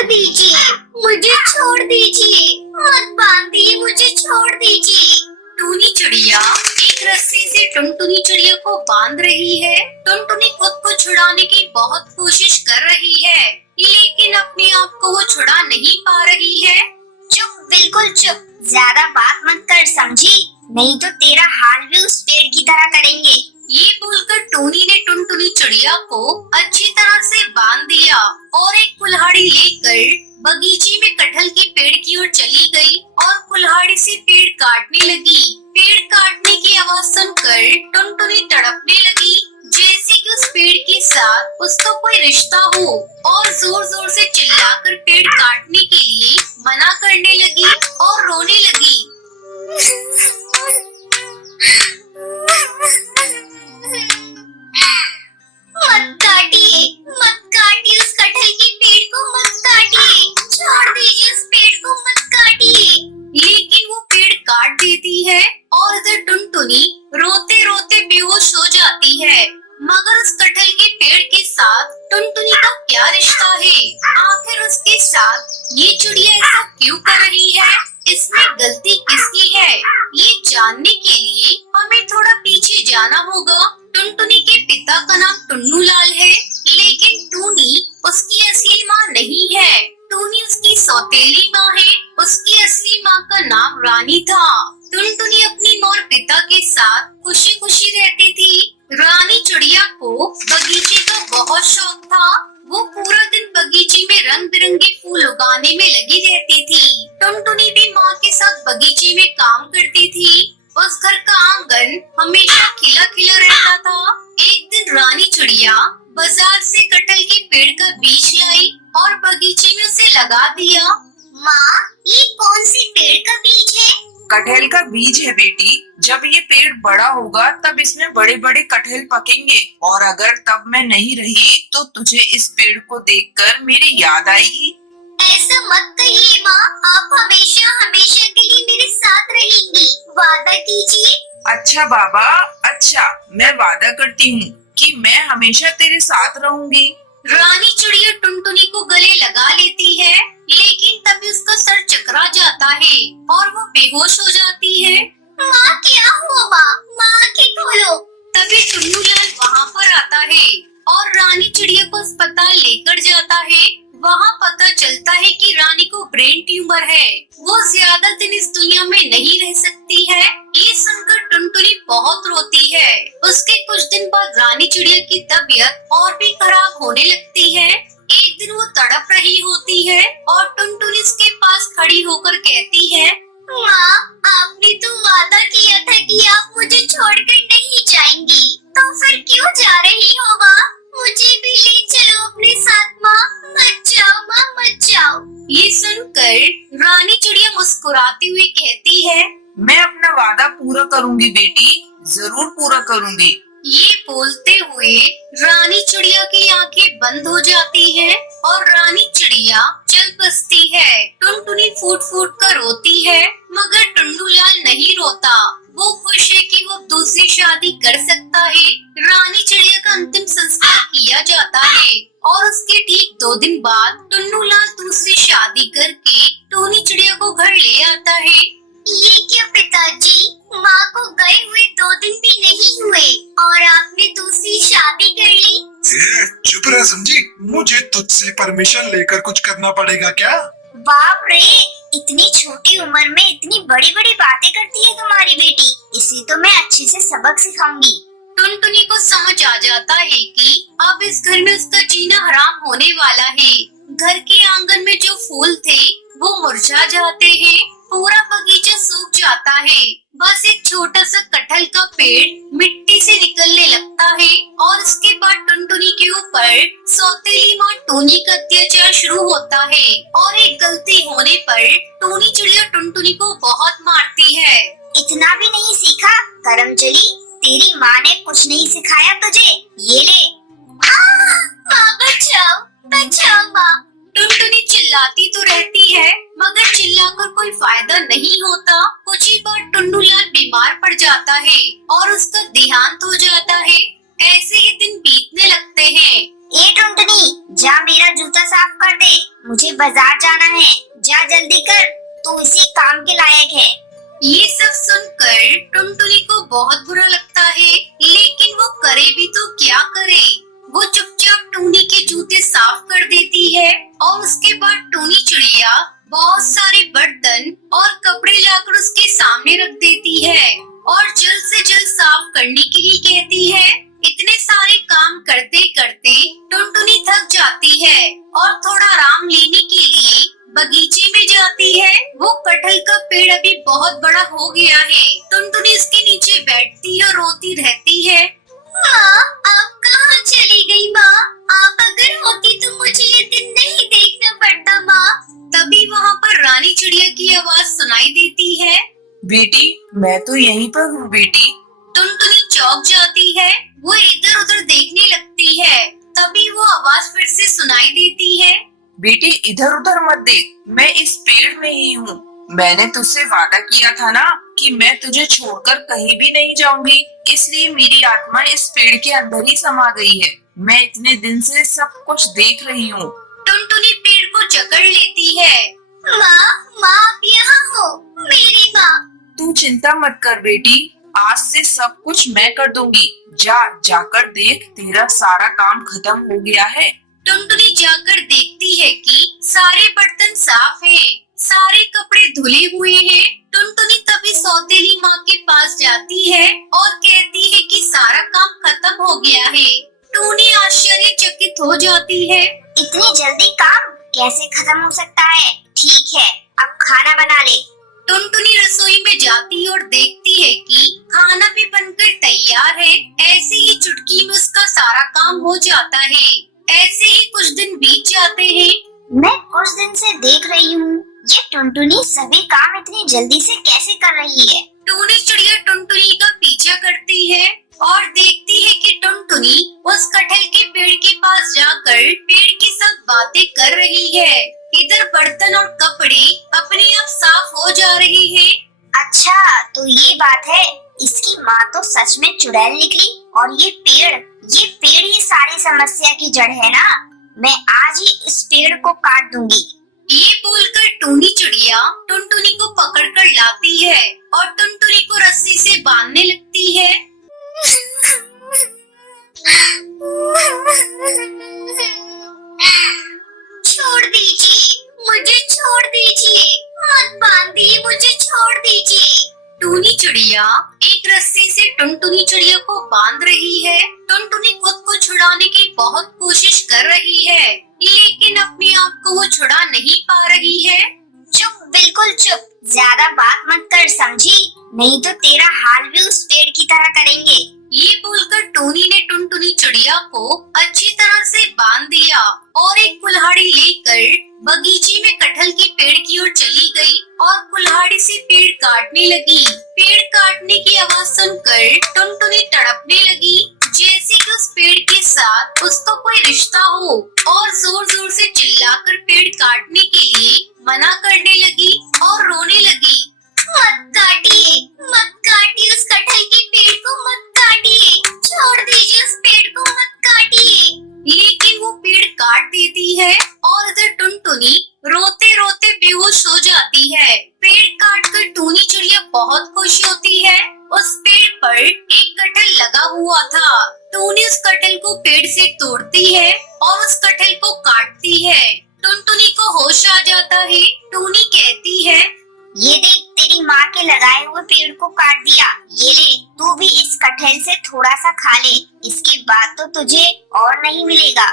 छोड़ दीजिए, मुझे छोड़ दीजिए, मत बांधिए, मुझे छोड़ दीजिए। टूनी चिड़िया एक रस्सी से टुनटुनी चिड़िया को बांध रही है। टुनटुनी खुद को छुड़ाने की बहुत कोशिश कर रही है, लेकिन अपने आप को वो छुड़ा नहीं पा रही है। चुप, बिल्कुल चुप, ज्यादा बात मत कर, समझी? नहीं तो तेरा हाल भी उस पेड़ की तरह करेंगे। ये बोलकर टूनी ने टुनटुनी चिड़िया को अच्छी तरह से बांध दिया और एक कुल्हाड़ी लेकर बगीचे में कटहल के पेड़ की ओर चली गई और कुल्हाड़ी से पेड़ काटने लगी। पेड़ काटने की आवाज सुनकर टुनटुनी तड़पने लगी, जैसे कि उस पेड़ के साथ उसका कोई रिश्ता हो, और जोर जोर से चिल्लाकर पेड़ काटने के लिए मना करने लगी और रोने लगी। मत काटिए, मत काटिए उस कटहल के पेड़ को, मत काटिए, छोड़ दीजिए उस पेड़ को, मत काटिए। लेकिन वो पेड़ काट देती है और इधर टुनटुनी रोते रोते बेहोश हो जाती है। मगर उस कटहल के पेड़ के साथ टुनटुनी का क्या रिश्ता है? आखिर उसके साथ ये चिड़िया ऐसा क्यों कर रही है? इसमें गलती किसकी है? ये जानने के लिए हमें थोड़ा पीछे जाना होगा। टुनटुनी के पिता का नाम टुन्नू लाल है, लेकिन टूनी उसकी असली माँ नहीं है। टूनी उसकी सौतेली माँ है। उसकी असली माँ का नाम रानी था। टुनटुनी अपनी माँ और पिता के साथ खुशी खुशी रहती थी। रानी चिड़िया को बगीचे का बहुत शौक था। वो पूरा दिन बगीचे में रंग बिरंगे फूल उगाने में लगी रहती थी। टुनटुनी भी माँ के साथ बगीचे में काम करती थी। उस घर का आंगन हमेशा खिला खिला रहता था। एक दिन रानी चिड़िया बाजार से कटहल के पेड़ का बीज लाई और बगीचे में उसे लगा दिया। माँ, ये कौन सी पेड़ का बीज है? कटहल का बीज है बेटी। जब ये पेड़ बड़ा होगा तब इसमें बड़े बड़े कटहल पकेंगे, और अगर तब मैं नहीं रही तो तुझे इस पेड़ को देखकर मेरी याद आएगी। ऐसा मत कहिए माँ, आप हमेशा हमेशा के लिए मेरे साथ रहेंगी, वादा कीजिए। अच्छा बाबा, अच्छा, मैं वादा करती हूँ कि मैं हमेशा तेरे साथ रहूंगी। रानी चिड़िया टुनटुनी को गले लगा लेती है, लेकिन तभी उसका सर चकरा जाता है और वो बेहोश हो जाती है। माँ, क्या हुआ माँ? माँ, आंखें खोलो। तभी टुन्नू लाल वहाँ पर आता है और रानी चिड़िया को अस्पताल लेकर जाता है। वहाँ पता चलता है कि रानी को ब्रेन ट्यूमर है। वो ज्यादा दिन इस दुनिया में नहीं रह सकती है। ये सुनकर टुनटुनी बहुत रोती है। उसके कुछ दिन बाद रानी चिड़िया की तबीयत और भी खराब होने लगती है। एक दिन वो तड़प रही होती है और टुनटुनी उसके पास खड़ी होकर कहती है, माँ, आपने तो वादा किया था कि आप मुझे छोड़कर नहीं जाएंगी, तो फिर क्यों जा रही हो माँ? मुझे भी ले चलो अपने साथ माँ, मत जाओ माँ, मत जाओ। ये सुनकर रानी चिड़िया मुस्कुराती हुई कहती है, मैं अपना वादा पूरा करूंगी बेटी, जरूर पूरा करूंगी। ये बोलते हुए रानी चिड़िया की आंखें बंद हो जाती हैं और रानी चिड़िया चल बसती है। टुनटुनी फूट फूट कर रोती है, मगर टुन्नू लाल नहीं रोता। वो खुश है कि वो दूसरी शादी कर सकता है। रानी चिड़िया का अंतिम संस्कार किया जाता है और उसके ठीक 2 दिन बाद टुन्नू लाल दूसरी शादी करके टूनी चिड़िया को घर ले आता है। ये क्या पिताजी, माँ को गए हुए 2 दिन भी नहीं हुए और आपने दूसरी शादी कर ली? चुप रह समझी, मुझे तुझसे परमिशन लेकर कुछ करना पड़ेगा क्या? बाप रे, इतनी छोटी उम्र में इतनी बड़ी बड़ी बातें करती है तुम्हारी बेटी। इसे तो मैं अच्छे से सबक सिखाऊंगी। टुनटुनी को समझ आ जाता है कि अब इस घर में उसका जीना हराम होने वाला है। घर के आंगन में जो फूल थे वो मुरझा जाते हैं, पूरा बगीचा सूख जाता है। बस एक छोटा सा कटहल का पेड़ मिट्टी से निकलने लगता है और उसके बाद टुनटुनी के ऊपर सौतेली माँ टूनी का अत्याचार शुरू होता है और एक गलती होने पर टूनी चिड़िया टुनटुनी को बहुत मारती है। इतना भी नहीं सीखा करमचली, तेरी माँ ने कुछ नहीं सिखाया तुझे, ये ले। माँ बचाओ, बचाओ माँ। टुनटुनी चिल्लाती तो रहती है, मगर चिल्लाकर कोई फायदा नहीं होता। कुछ ही बार टुन्नू लाल बीमार पड़ जाता है और उसका देहांत हो जाता है। ऐसे ही दिन बीतने लगते हैं। ए टुनटुनी, जा मेरा जूता साफ कर दे। मुझे बाजार जाना है। जा जल्दी कर, तू इसी काम के लायक है। ये सब सुनकर टुनटुनी को बहुत बुरा लगता है, लेकिन वो करे भी तो क्या करे। वो चुपचाप टूनी के जूते साफ कर देती है और उसके बाद टूनी चिड़िया बहुत सारे बर्तन और कपड़े लाकर उसके सामने रख देती है और जल्द से जल्द साफ करने के लिए कहती है। इतने सारे काम करते करते टुनटुनी थक जाती है और थोड़ा आराम लेने के लिए बगीचे में जाती है। वो कटहल का पेड़ अभी बहुत बड़ा हो गया है। टुनटुनी उसके नीचे बैठती है और रोती रहती है। माँ, आप कहाँ चली गई माँ? आप अगर होती तो मुझे ये दिन नहीं देखना पड़ता माँ। तभी वहाँ पर रानी चिड़िया की आवाज सुनाई देती है। बेटी, मैं तो यहीं पर हूँ बेटी। टुनटुनी चौंक जाती है। वो इधर उधर देखने लगती है। तभी वो आवाज फिर से सुनाई देती है। बेटी, इधर उधर मत देख, मैं इस पेड़ में ही हूँ। मैंने तुझसे वादा किया था ना कि मैं तुझे छोड़कर कहीं भी नहीं जाऊंगी, इसलिए मेरी आत्मा इस पेड़ के अंदर ही समा गई है। मैं इतने दिन से सब कुछ देख रही हूँ। टुनटुनी पेड़ को जकड़ लेती है। माँ आप यहाँ हो, मेरी माँ। तू चिंता मत कर बेटी, आज से सब कुछ मैं कर दूंगी। जाकर देख, तेरा सारा काम खत्म हो गया है। टुनटुनी जाकर देखती है कि सारे बर्तन साफ हैं, सारे कपड़े धुले हुए हैं। टुनटुनी तभी सौतेली माँ के पास जाती है और कहती है कि सारा काम खत्म हो गया है। टूनी आश्चर्यचकित हो जाती है। इतनी जल्दी काम कैसे खत्म हो सकता है? ठीक है, अब खाना बना ले। टुनटुनी रसोई में जाती और देखती है कि खाना भी बनकर तैयार है। ऐसे ही चुटकी में उसका सारा काम हो जाता है। ऐसे ही कुछ दिन बीत जाते हैं। मैं कुछ दिन से देख रही हूँ, ये टुनटुनी सभी काम इतनी जल्दी से कैसे कर रही है? टूनी चिड़िया टुनटुनी का पीछा करती है और देखती है कि टुनटुनी उस कटहल के पेड़ के पास जाकर पेड़ के साथ बातें कर रही है। इधर बर्तन और कपड़े अपने आप साफ हो जा रहे हैं। अच्छा, तो ये बात है। इसकी माँ तो सच में चुड़ैल निकली। और ये पेड़ ही सारी समस्या की जड़ है ना। मैं आज ही इस पेड़ को काट दूंगी। ये बोलकर टूनी चिड़िया टुनटुनी को पकड़कर लाती है और टुनटुनी को रस्सी से बांधने लगती है। छोड़ दीजिए, मुझे छोड़ दीजिए, मत बांधिए, मुझे छोड़ दीजिए। टूनी चिड़िया एक रस्सी से टुनटुनी चिड़िया को बांध रही है। टुनटुनी खुद को छुड़ाने की बहुत कोशिश कर रही है, लेकिन अपने आप को वो छुड़ा नहीं पा रही है। चुप, बिल्कुल चुप। ज्यादा बात मत कर, समझी? नहीं तो तेरा हाल भी उस पेड़ की तरह करेंगे। ये बोलकर टूनी ने टुनटुनी चिड़िया को अच्छी तरह से बांध दिया और एक कुल्हाड़ी लेकर बगीचे में कटहल के पेड़ की ओर चली गई और कुल्हाड़ी से पेड़ काटने लगी। पेड़ काटने की आवाज सुनकर टुनटुनी तड़पने लगी, जैसे कि उस पेड़ के साथ उसको कोई रिश्ता हो, और जोर जोर से चिल्लाकर पेड़ काटने के लिए मना करने लगी और रोने लगी। मत काटिए उस कटहल के पेड़ को, मत काटिए। छोड़ दीजिए उस पेड़ को, मत काटिए। लेकिन वो पेड़ काट देती है और इधर टुनटुनी रोते रोते बेहोश हो जाती है। पेड़ काटकर टूनी चिड़िया बहुत खुश होती है। उस पेड़ पर एक कटहल लगा हुआ था। टूनी उस कटहल को पेड़ से तोड़ती है और उस कटहल को काटती है। टुनटुनी को होश आ जाता है। टूनी कहती है, ये देख, तेरी माँ के लगाए हुए पेड़ को काट दिया। ये ले, तू भी इस कटहल से थोड़ा सा खा ले, इसके बाद तो तुझे और नहीं मिलेगा।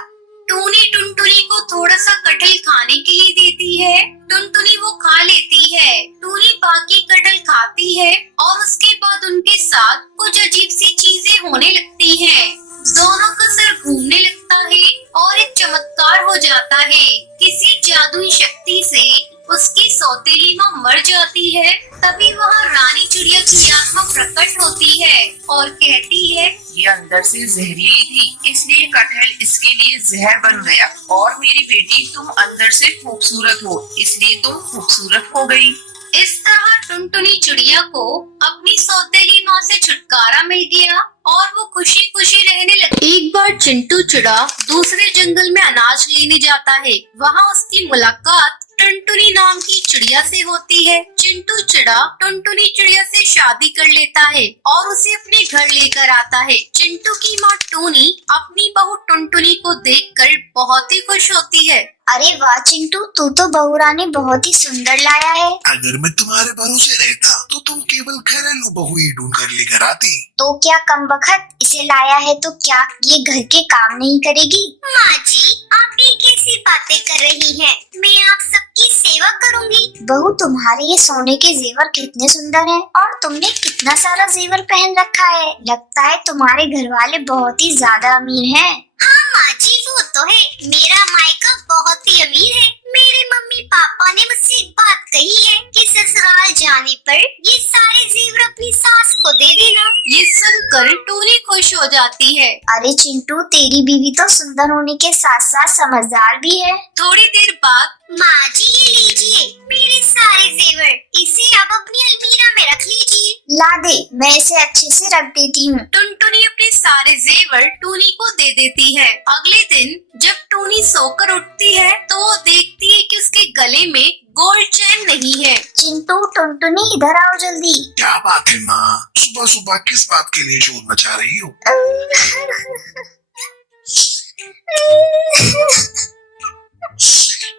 टूनी टुनटुनी को थोड़ा सा कटहल खाने के लिए देती है। टुनटुनी वो खा लेती है। टूनी बाकी कटहल खाती है और उसके बाद उनके साथ कुछ अजीब सी चीजें होने लगती हैं। दोनों का सर घूमने लगता है और एक चमत्कार हो जाता है। किसी जादुई शक्ति से उसकी सौतेली माँ मर जाती है। तभी वहाँ रानी चिड़िया की आत्मा प्रकट होती है और कहती है, ये अंदर से जहरीली थी, इसलिए कटहल इसके लिए जहर बन गया। और मेरी बेटी, तुम अंदर से खूबसूरत हो, इसलिए तुम खूबसूरत हो गई। इस तरह टुनटुनी चिड़िया को अपनी सौतेली माँ से छुटकारा मिल गया और वो खुशी खुशी रहने लगी। एक बार चिंटू चिड़ा दूसरे जंगल में अनाज लेने जाता है। वहाँ उसकी मुलाकात टुनटुनी नाम की चिड़िया से होती है। चिंटू चिड़ा टुनटुनी चिड़िया से शादी कर लेता है और उसे अपने घर लेकर आता है। चिंटू की माँ टूनी अपनी बहू टुनटुनी को देखकर बहुत ही खुश होती है। अरे वाह चिंटू, तू तो बहुरानी बहुत ही सुंदर लाया है। अगर मैं तुम्हारे भरोसे रहता तो तुम केवल घरेलू बहू ही ढूंढ कर लेकर आती। तो क्या कमबख्त इसे लाया है तो क्या ये घर के काम नहीं करेगी? माँ जी, आप ये कैसी बातें कर रही हैं? मैं आप सबकी सेवा करूंगी। बहू, तुम्हारे ये सोने के जेवर कितने सुंदर हैं और तुमने कितना सारा जेवर पहन रखा है। लगता है तुम्हारे घर वाले बहुत ही ज्यादा अमीर हैं। हाँ माँ जी, वो तो है। मेरा मायका बहुत ही अमीर है। मेरे मम्मी पापा ने मुझसे एक बात कही है कि ससुराल जाने पर ये सारे जेवर अपनी सास को दे देना। ये सुनकर टूनी खुश हो जाती है। अरे चिंटू, तेरी बीवी तो सुंदर होने के साथ साथ समझदार भी है। थोड़ी देर बाद माँ जी, ये लीजिए मेरे सारे जेवर, इसे आप अपनी अलमीरा में रख लीजिए। ला दे, मैं इसे अच्छे से रख देती हूँ। टुनटुनी अपने सारे जेवर टूनी को दे देती है। अगले दिन जब टूनी सोकर उठती है तो वो देखती है कि उसके गले में गोल्ड चेन नहीं है। चिंटू, टुनटुनी इधर आओ जल्दी। क्या बात है माँ, सुबह सुबह किस बात के लिए शोर मचा रही हो?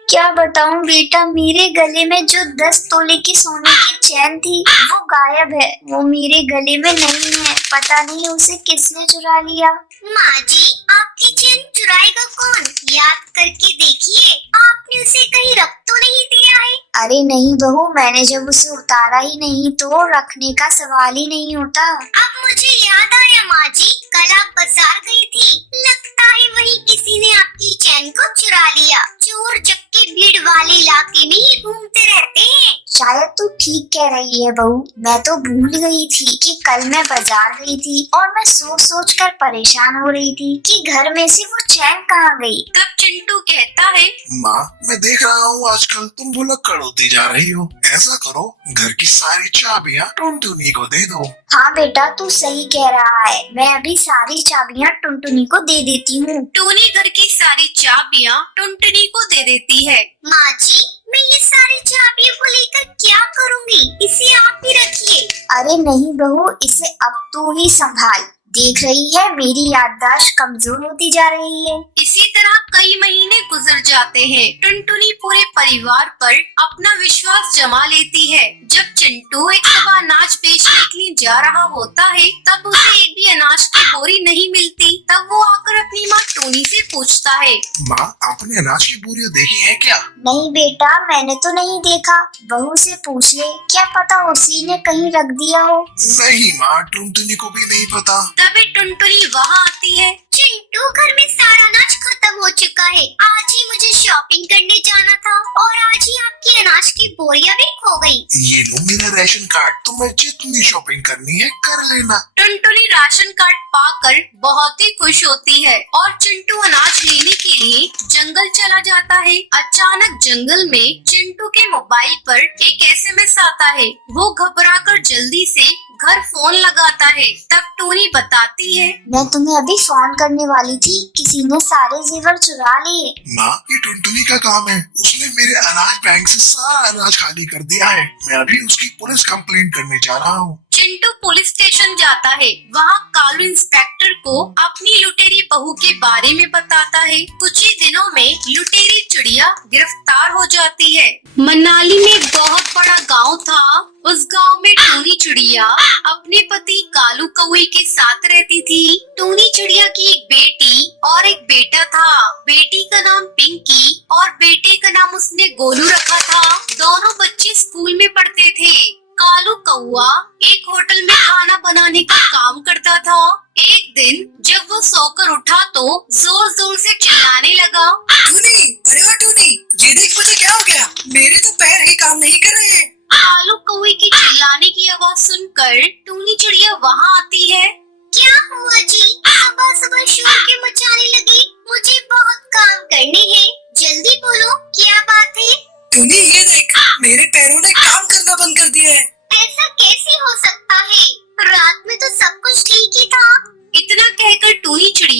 क्या बताऊं बेटा, मेरे गले में जो 10 तोले की सोने की चैन थी वो गायब है। वो मेरे गले में नहीं है। पता नहीं उसे किसने चुरा लिया। माँ जी, आपकी चैन चुराएगा कौन? याद करके देखिए, आपने उसे कहीं रख तो नहीं दिया है? अरे नहीं बहू, मैंने जब उसे उतारा ही नहीं तो रखने का सवाल ही नहीं होता। अब मुझे याद आया माँ जी, कल आप बाजार गई थी। लगता है वही किसी ने आपकी चैन को चुरा लिया। चोर चक्के भीड़ वाले इलाके में ही घूमते रहते हैं। शायद तू ठीक कह रही है बहू। मैं तो भूल गई थी कि कल मैं बाजार गई थी और मैं सोच सोच कर परेशान हो रही थी कि घर में से वो चैन कहाँ गई। तब चिंटू कहता है, माँ, मैं देख रहा हूँ आजकल तुम भुलक्कड़ होती जा रही हो। ऐसा करो, घर की सारी चाबियाँ टुनटुनी को दे दो। हाँ बेटा, तू सही कह रहा है। मैं अभी सारी चाबियाँ टुनटुनी को दे देती हूँ। टूनी घर की सारी चाबियाँ टुनटुनी को दे देती है। माँ जी, मैं ये सारी चाबियों को लेकर क्या करूँगी? इसे आप ही रखिए। अरे नहीं बहू, इसे अब तू ही संभाल। देख रही है मेरी याददाश्त कमजोर होती जा रही है। इसी तरह कई महीने गुजर जाते हैं। टुनटुनी पूरे परिवार पर अपना विश्वास जमा लेती है। जब चिंटू एक सुबह अनाज बेचने के लिए जा रहा होता है तब उसे एक भी अनाज की बोरी नहीं मिलती। तब वो आकर अपनी माँ टूनी से पूछता है, माँ, आपने अनाज की बोरियां देखी है क्या? नहीं बेटा, मैंने तो नहीं देखा। बहू से पूछ ले, क्या पता उसी ने कहीं रख दिया हो। नहीं माँ, टुनटुनी को भी नहीं पता। तभी टुनटुनी वहाँ आती है। चिंटू, घर में सारा अनाज खत्म हो चुका है। आज ही मुझे शॉपिंग करने जाना था और आज ही आपकी अनाज की बोरियां भी खो गई। ये लो मेरा राशन कार्ड, तुम्हें जितनी शॉपिंग करनी है कर लेना। टुनटुनी राशन कार्ड पाकर बहुत ही खुश होती है और चिंटू अनाज लेने के लिए जंगल चला जाता है। अचानक जंगल में चिंटू के मोबाइल पर एक एसएमएस आता है। वो घबराकर जल्दी से घर फोन लगाता है। तब टूनी बताती है, मैं तुम्हें अभी फोन करने वाली थी, किसी ने सारे जेवर चुरा लिए। माँ, ये टुनटुनी का काम है। उसने मेरे अनाज बैंक से सारा अनाज खाली कर दिया है। मैं अभी उसकी पुलिस कंप्लेंट करने जा रहा हूँ। चिंटू पुलिस स्टेशन जाता है। वहाँ कालू इंस्पेक्टर को अपनी लुटेरी बहू के बारे में बताता है। कुछ ही दिनों में लुटेरी चिड़िया गिरफ्तार हो जाती है। मनाली में एक बहुत बड़ा गांव था। उस गांव में टूनी चिड़िया अपने पति कालू कौवे के साथ रहती थी। टूनी चिड़िया की एक बेटी और एक बेटा था। बेटी का नाम पिंकी और बेटे का नाम उसने गोलू रखा था। दोनों बच्चे स्कूल में पढ़ते थे। कालू कौवा एक होटल में खाना बनाने का काम करता था। एक दिन जब वो सोकर उठा तो जोर जोर से चिल्लाने लगा, टूनी, अरे वाह टूनी, ये देख मुझे क्या हो गया? मेरे तो पैर ही काम नहीं कर रहे हैं। कालू कौवे की चिल्लाने की आवाज सुनकर टूनी चिड़िया वहाँ आती है। क्या हुआ जी? सुबह सुबह शोर क्यों मचाने लगी? मुझे बहुत काम करने हैं। जल्दी बोलो, क्या बात है? टूनी, ये देख, मेरे पैरों ने काम करना बंद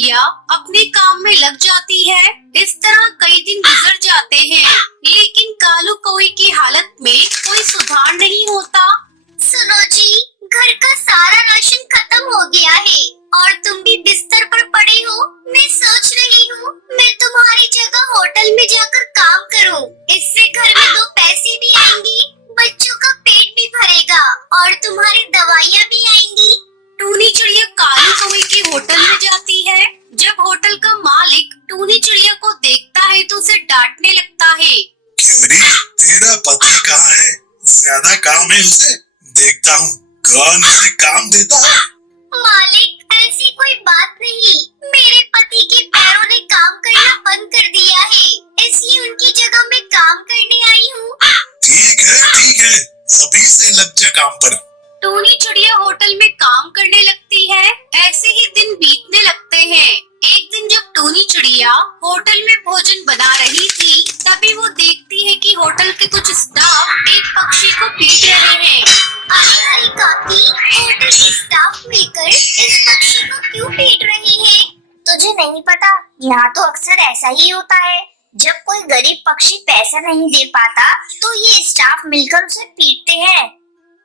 चिड़िया अपने काम में लग जाती है। इस तरह कई दिन गुजर जाते हैं, लेकिन कालू कौवे की हालत में कोई सुधार नहीं होता। सुनो जी, घर का सारा राशन खत्म हो गया है और तुम भी बिस्तर पर पड़े हो। मैं सोच रही हूँ मैं तुम्हारी जगह होटल में जाकर काम करूँ। इससे घर में 2 पैसे भी आएंगे, बच्चों का पेट भी भरेगा और तुम्हारी दवाइयाँ भी आएंगी। टूनी चिड़िया कालू कौवे के होटल में जाती है। जब होटल का मालिक टूनी चिड़िया को देखता है तो उसे डांटने लगता है। क्योरी, तेरा पति कहाँ है? ज्यादा काम है उसे, देखता हूँ कौन उसे काम देता है। मालिक, ऐसी कोई बात नहीं। मेरे पति के पैरों ने काम करना बंद कर दिया है, इसलिए उनकी जगह मैं काम करने आई हूँ। ठीक है, अभी से लग जा काम पर। टूनी चिड़िया होटल में काम करने लगती है। ऐसे ही दिन बीतने लगते हैं। एक दिन जब टूनी चिड़िया होटल में भोजन बना रही थी, तभी वो देखती है कि होटल के कुछ स्टाफ एक पक्षी को पीट रहे हैं। अरे काकी, होटल के स्टाफ मिलकर इस पक्षी को क्यों पीट रहे हैं? तुझे नहीं पता, यहाँ तो अक्सर ऐसा ही होता है। जब कोई गरीब पक्षी पैसा नहीं दे पाता तो ये स्टाफ मिलकर उसे पीटते हैं।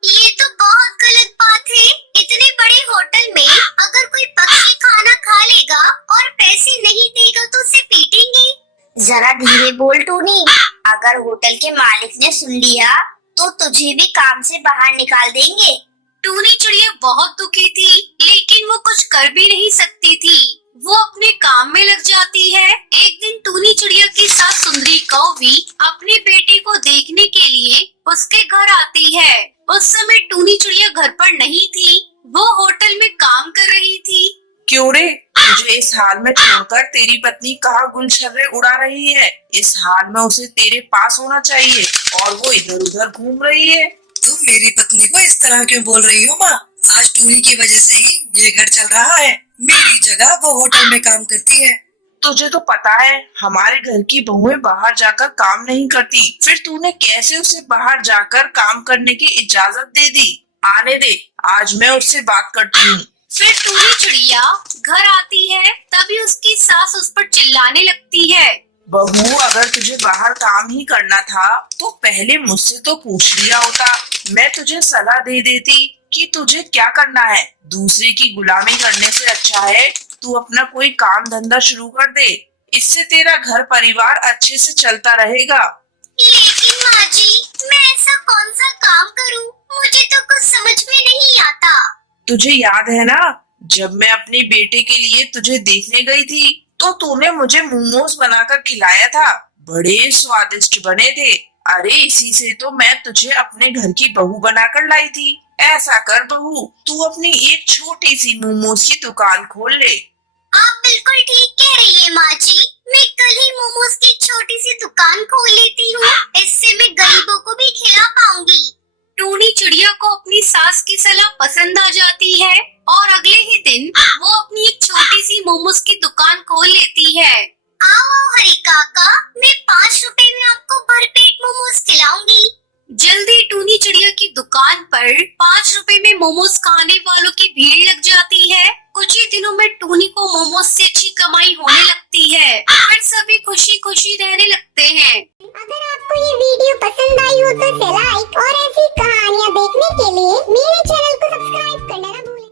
ये तो बहुत गलत बात है। इतने बड़े होटल में अगर कोई पक्षी खाना खा लेगा और पैसे नहीं देगा तो उसे पीटेंगे। जरा धीरे बोल टूनी, अगर होटल के मालिक ने सुन लिया तो तुझे भी काम से बाहर निकाल देंगे। टूनी चिड़िया बहुत दुखी थी, लेकिन वो कुछ कर भी नहीं सकती थी। वो अपने काम में लग जाती है। एक दिन टूनी चिड़िया की सास सुंदरी कौवी अपने बेटे को देखने के लिए उसके घर आती है। उस समय टूनी चिड़िया घर पर नहीं थी, वो होटल में काम कर रही थी। क्यों रे, तुझे इस हाल में छोड़कर तेरी पत्नी कहाँ गुलछर्रे उड़ा रही है? इस हाल में उसे तेरे पास होना चाहिए और वो इधर उधर घूम रही है। तुम मेरी पत्नी को इस तरह क्यों बोल रही हो माँ? आज टूनी की वजह से ही ये घर चल रहा है। मेरी जगह वो होटल में काम करती है। तुझे तो पता है हमारे घर की बहुएं बाहर जाकर काम नहीं करती, फिर तूने कैसे उसे बाहर जाकर काम करने की इजाजत दे दी? आने दे, आज मैं उससे बात करती हूँ। फिर टूनी चिड़िया घर आती है, तभी उसकी सास उस पर चिल्लाने लगती है। बहू, अगर तुझे बाहर काम ही करना था तो पहले मुझसे तो पूछ लिया होता। मैं तुझे सलाह दे देती कि तुझे क्या करना है। दूसरे की गुलामी करने से अच्छा है तू अपना कोई काम धंधा शुरू कर दे, इससे तेरा घर परिवार अच्छे से चलता रहेगा। लेकिन माँ जी, मैं ऐसा कौन सा काम करूँ? मुझे तो कुछ समझ में नहीं आता। तुझे याद है ना, जब मैं अपने बेटे के लिए तुझे देखने गई थी तो तूने मुझे मोमोज बनाकर खिलाया था। बड़े स्वादिष्ट बने थे। अरे इसी से तो मैं तुझे अपने घर की बहू बनाकर लाई थी। ऐसा कर बहू, तू अपनी एक छोटी सी मोमोज की दुकान खोल ले। आप बिल्कुल ठीक कह रही है माँ जी। मैं कल ही मोमोज की छोटी सी दुकान खोल लेती हूँ, इससे मैं गरीबों को भी खिला पाऊंगी। टूनी चिड़िया को अपनी सास की सलाह पसंद आ जाती है और अगले ही दिन वो अपनी एक छोटी सी मोमोज की दुकान खोल लेती है। आओ हरी काका, मैं 5 रुपए में आपको भरपेट मोमोज खिलाऊंगी। जल्दी टूनी चिड़िया की दुकान पर 5 रुपए में मोमोज खाने वालों की भीड़ लग जाती है। कुछ ही दिनों